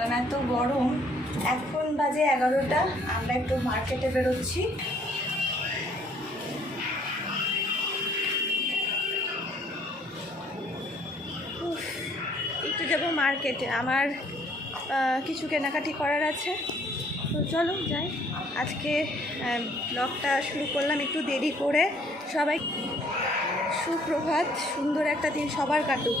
এত গরম, এখন বাজে এগারোটা, আমরা একটু মার্কেটে বেরোচ্ছি। একটু যাব মার্কেটে আমার কিছু কেনাকাটি করার আছে। তো চলো যাই। আজকে ব্লগটা শুরু করলাম একটু দেরি করে। সবাই, সুপ্রভাত, সুন্দর একটা দিন সবার কাটুক।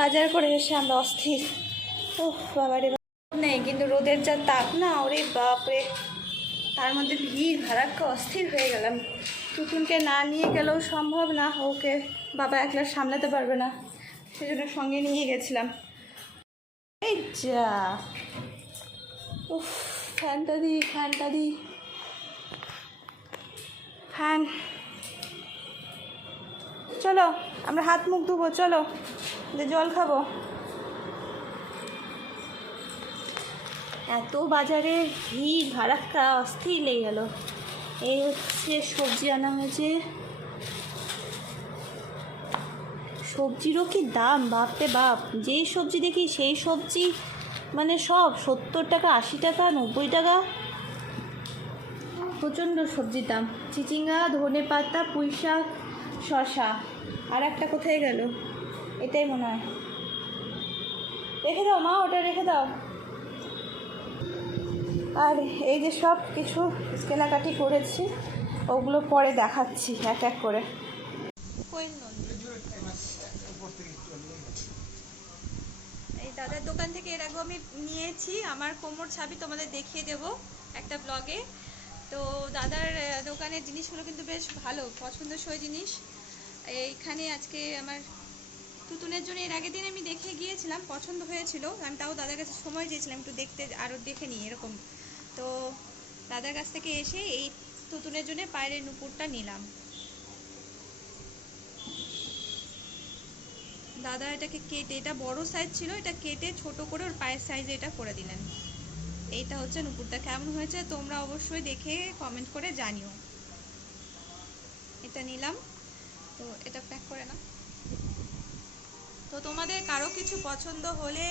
বাজার করে এসে আমরা অস্থির। ও বাবারে, বাবা। নেই, কিন্তু রোদের যা তাপ না, ওরে বাপরে। তার মধ্যে ভিড় ভাড়াক্কা অস্থির হয়ে গেলাম। টুকুনকে না নিয়ে গেলেও সম্ভব না, ওকে বাবা একলা সামলাতে পারবে না। সেজন্য সঙ্গে নিয়ে গেছিলাম। এই যা। উফ, ফ্যানটা দি ফ্যানটা দি। ফ্যান। চলো, আমরা হাত মুখ ধুবো, চলো, যে জল খাব। এত বাজারে ভিড় ভাড়াক্কা অস্থির লেগে গেল। এই হচ্ছে সবজি আনা হয়েছে। সবজিরও কি দাম? বাপরে বাপ, যেই সবজি দেখি সেই সবজি মানে সব সত্তর টাকা, আশি টাকা, নব্বই টাকা। প্রচণ্ড সবজির দাম। চিচিঙ্গা ধনে পাতা পুঁই শাক শশা আর একটা কোথায় গেল? এটাই মনে হয়। রেখে দাও, মা, ওটা রেখে দাও। আর এই যে সব কিছু কেনাকাটি করেছি, ওগুলো পরে দেখাচ্ছি এক এক করে। এই দাদার দোকান থেকে এর আমি নিয়েছি। আমার কোমর ছাবি তোমাদের দেখিয়ে দেব একটা ব্লগে তো দাদার দোকানের জিনিসগুলো কিন্তু বেশ ভালো, পছন্দসই জিনিস। এইখানে আজকে আমার তুতুনের জন্য এর আগের দিন আমি দেখে গিয়েছিলাম, পছন্দ হয়েছিল। আমি তাও দাদার কাছে সময় চেয়েছিলাম একটু দেখতে আরও দেখে নিই এরকম। তো দাদার কাছ থেকে এসে এই তুতুনের জন্য পায়ের নুপুরটা নিলাম। দাদা এটাকে কেটে, এটা বড় সাইজ ছিল, এটা কেটে ছোট করে ওর পায়ের সাইজে এটা করে দিলেন। এইটা হচ্ছে নুপুরটা। কেমন হয়েছে তোমরা অবশ্যই দেখে কমেন্ট করে জানিও। এটা নিলাম। তো এটা প্যাক করে না তো তোমাদের কারও কিছু পছন্দ হলে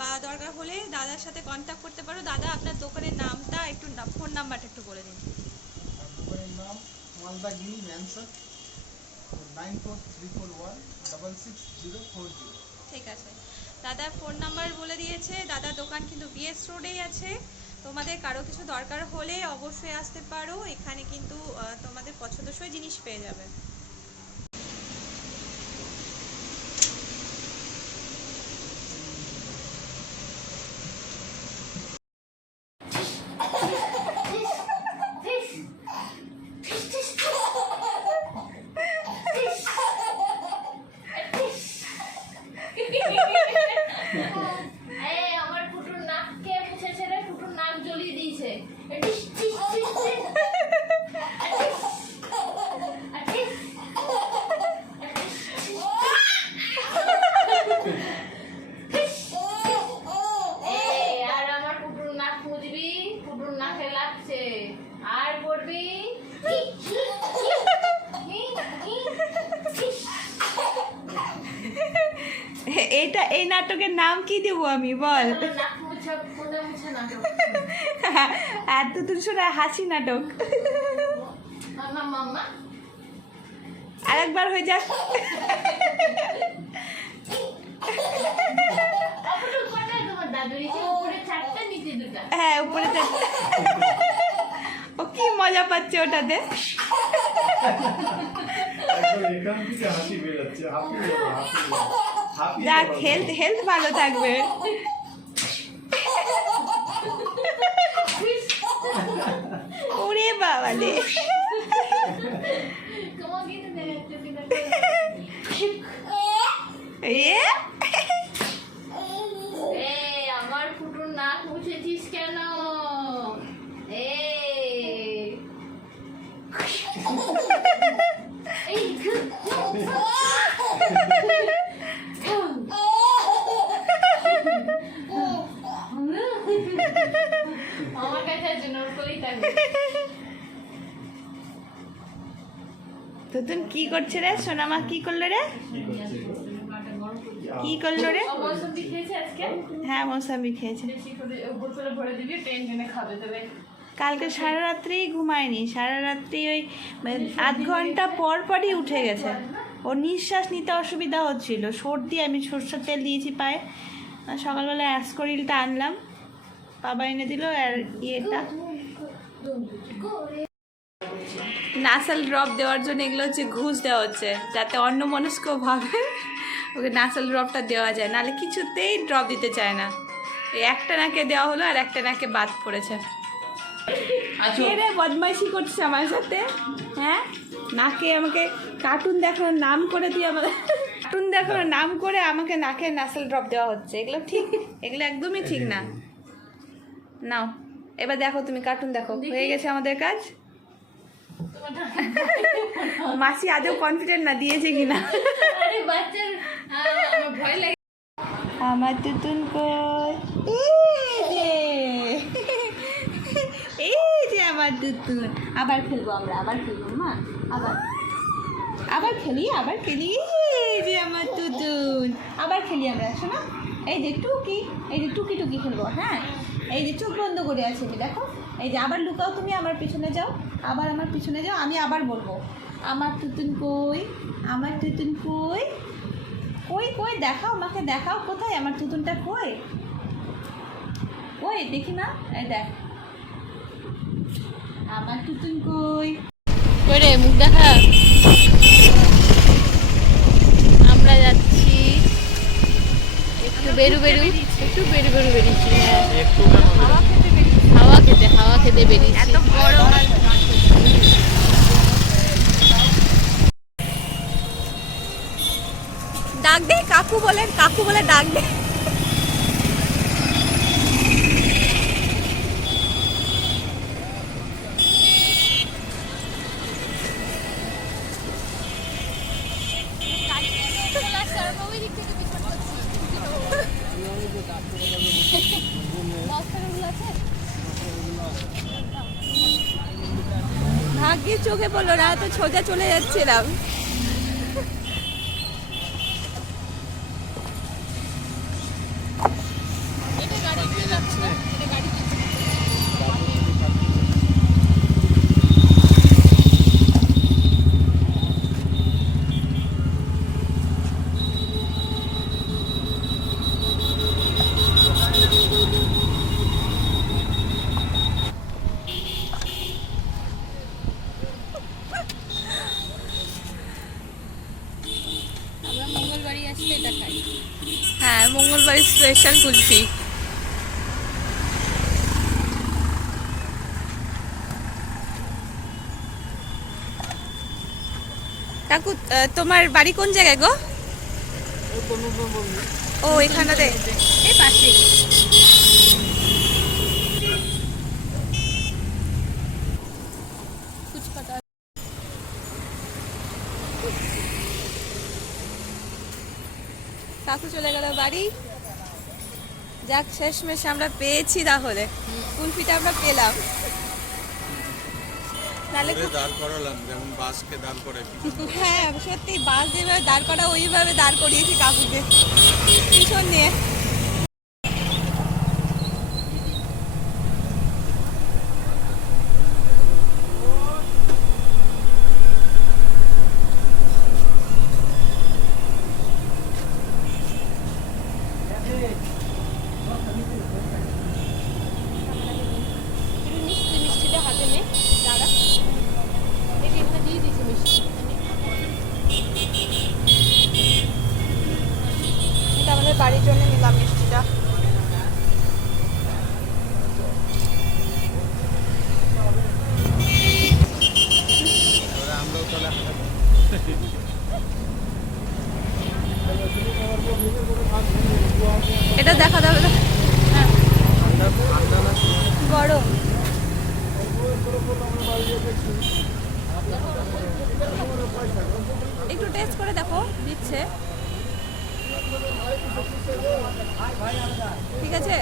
বা দরকার হলে দাদার সাথে কন্ট্যাক্ট করতে পারো। দাদা আপনার দোকানের নামটা একটু ফোন নাম্বারটা একটু বলে দিন। দোকানের নাম Maldagiri mansion nine four three four one double six zero four zero ঠিক আছে। দাদার ফোন নাম্বার বলে দিয়েছে। দাদার দোকান কিন্তু বিএস রোডেই আছে। তোমাদের কারও কিছু দরকার হলে অবশ্যই আসতে পারো। এখানে কিন্তু তোমাদের পছন্দসই জিনিস পেয়ে যাবে। লাগছে আর পড়বি। এইটা এই নাটকের নাম কি দেব আমি? বল। এত তুই শোনা হাসি নাটক। আরেকবার হয়ে যাক। তারপরে কোনটা তোমার দাদুর এই যে উপরে চারটা নিচে দুটা হ্যাঁ উপরে চাপ- ও কি মজা পাচ্ছে ওটাতে? যাক হেলথ হেলথ ভালো থাকবে। ফিস বলে তোমাকে তো তুতুন কি করছে রে? সোনামা কি করল রে? কি করল রে? হ্যাঁ মৌসামি খেয়েছে। কালকে সারা রাত্রেই ঘুমায়নি। সারা রাত্রি ওই আধ ঘণ্টা পর পরই উঠে গেছে। ও নিঃশ্বাস নিতে অসুবিধা হচ্ছিল। সর্দি আমি সরষের তেল দিয়েছি পায়ে। সকালবেলা অ্যাসকরিলটা আনলাম। বাবা এনে দিল আর ইয়েটা। নাসাল ড্রপ দেওয়ার জন্য এগুলো হচ্ছে ঘুষ দেওয়া হচ্ছে যাতে অন্য মনস্ক ভাবে ওকে নাসাল ড্রপটা দেওয়া যায়। নাহলে কিছুতেই ড্রপ দিতে চায় না। এই একটা নাকে দেওয়া হলো আর একটা নাকে বাদ পড়েছে। কে রে বদমাইশি করছিস আমার সাথে? হ্যাঁ? নাকে আমাকে কার্টুন দেখানোর নাম করে দিয়ে আমার কার্টুন দেখানোর নাম করে আমাকে নাকে নাসাল ড্রপ দেওয়া হচ্ছে। এগুলো ঠিক এগুলো একদমই ঠিক না। নাও এবার দেখো তুমি কার্টুন দেখো। হয়ে গেছে আমাদের কাজ? মাসি আদৌ কনফিডেন্ট না দিয়েছে কিনা? আমার ভয় লাগে। আমার তুতুন কই? এই যে এই যে আমার তুতুন। আবার খেলব আমরা আবার খেলব মা আবার। আবার খেলি আবার খেলি। এই যে আমার তুতুন। আবার খেলি আমরা শোনো। এই যে টুকি এই যে টুকি টুকি খেলব হ্যাঁ? এই যে চোখ বন্ধ করে আছে দেখো। এই যে আবার লুকাও তুমি আমার পিছনে যাও আবার আমার পিছনে যাও আমি আবার বলব। আমার তুতুন কই আমার তুতুন কই কই কই দেখাও আমাকে দেখাও কোথায় আমার তুতুনটা কই? কই দেখি না এই দেখ। আমার তুতুন কই? করে মুখ দেখা? আমরা যাচ্ছি। একটু বেরু বেরু একটু বেরু বেরু বেরিয়েছি। হ্যাঁ। হাওয়া খেতে হাওয়া খেতে বেরিয়েছি। ডাক দে কাকু বলে কাকু বলে ডাক দে। ভাগ্যে চোখে পড়ল না তো সোজা চলে যাচ্ছিলাম আমরা মঙ্গলবারই আসলে এটা খাই হ্যাঁ মঙ্গলবার স্পেশাল কুলফি। কাকু তোমার বাড়ি কোন জায়গায় গো? ও এখানটাতে। এই পাশে। কাকু চলে গেল বাড়ি। যাক শেষমেশ আমরা পেয়েছি তাহলে। কুলফিটা আমরা পেলাম। তাহলে দাঁড় করালাম যেমন বাসকে দাঁড় করে হ্যাঁ সত্যি বাস যেভাবে দাঁড় করা ওইভাবে দাঁড় করিয়েছি কাকুকে। নিয়ে। আমাদের বাড়ির জন্য নিলাম মিষ্টিটা। এটা দেখা যাবে গরম। একটু টেস্ট করে দেখো দিচ্ছে। ঠিক আছে?